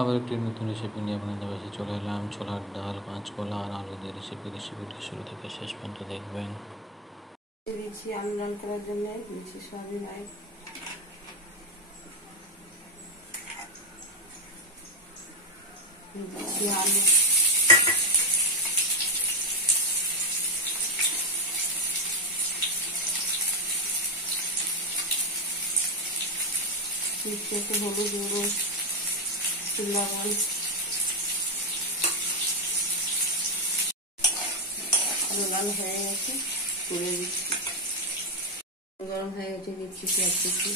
আবার একটি নতুন রেসিপি নিয়ে আপনাদের কাছে চলে এলাম। ছোলার ডাল, কাঁচকলা আর আলু দিয়ে রেসিপিটি শুরু থেকে শেষ পর্যন্ত দেখবেন। দিচ্ছি আলু রান করার জন্য দিচ্ছি সয়াবিন অয়েল, দিচ্ছি আলু, দিচ্ছি একটু হলুদ গুঁড়ো, লবণ, আলু লাল হয়ে গেছে তুলে দিচ্ছি। গরম হয়ে গেছে দিচ্ছি পেঁয়াজ কুচি,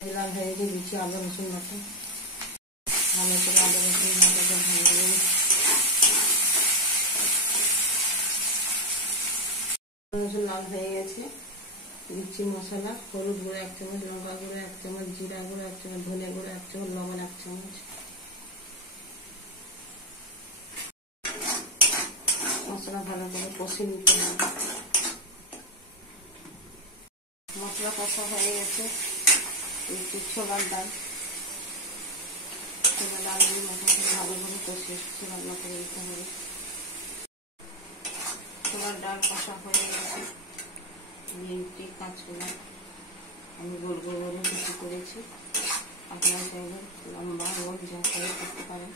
লাল হয়ে গেছে দিচ্ছি আদা রসুন বাটা, ভালো করে আদা রসুন বাটাটা ভাজবো। রসুন লাল হয়ে গেছে দিচ্ছি মশলা, হলুদ গুঁড়ো 1 চামচ, লঙ্কা গুঁড়ো 1 চামচ, জিরা গুঁড়ো 1 চামচ, ধনে গুঁড়ো 1 চামচ, লবণ 1 চামচ। মশলা ভালো করে কষে নিতে হবে। মশলা কষা হয়ে গেছে দিচ্ছি ছোলার ডাল, ছোলার ডাল দিয়ে মশলা ভালো করে কষে রান্না করে দিতে হবে। ছোলার ডাল কষা হয়ে গেছে দিয়ে কাঁচকলা আমি গোল গোল করে কুচি করেছি, আপনারা চাইলে লম্বা গোল যা করে করতে পারেন।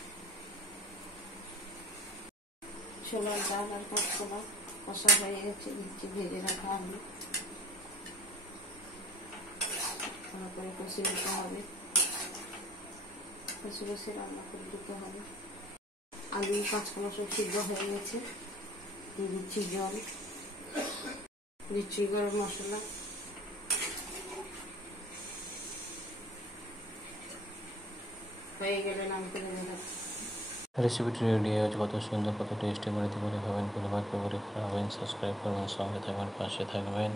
ছোলার ডাল আর কাঁচকলা কষা হয়ে গেছে দিচ্ছি ভেজে রাখা আলু, ভালো করে কষে নিতে হবে, কষে কষে রান্না করে দিতে হবে। আলু কাঁচকলা সব সিদ্ধ হয়ে গেছে দিয়ে দিচ্ছি জল, দিচ্ছি গরম মশলা, হয়ে গেলে নাম করে দেবেন। রেসিপিটি রেডি হয়ে কত সুন্দর, কত টেস্টি, বাড়িতে করে খাবেন, পরিবারকে করে খাওয়াবেন। সাবস্ক্রাইব করবেন, সঙ্গে থাকবেন, পাশে থাকবেন।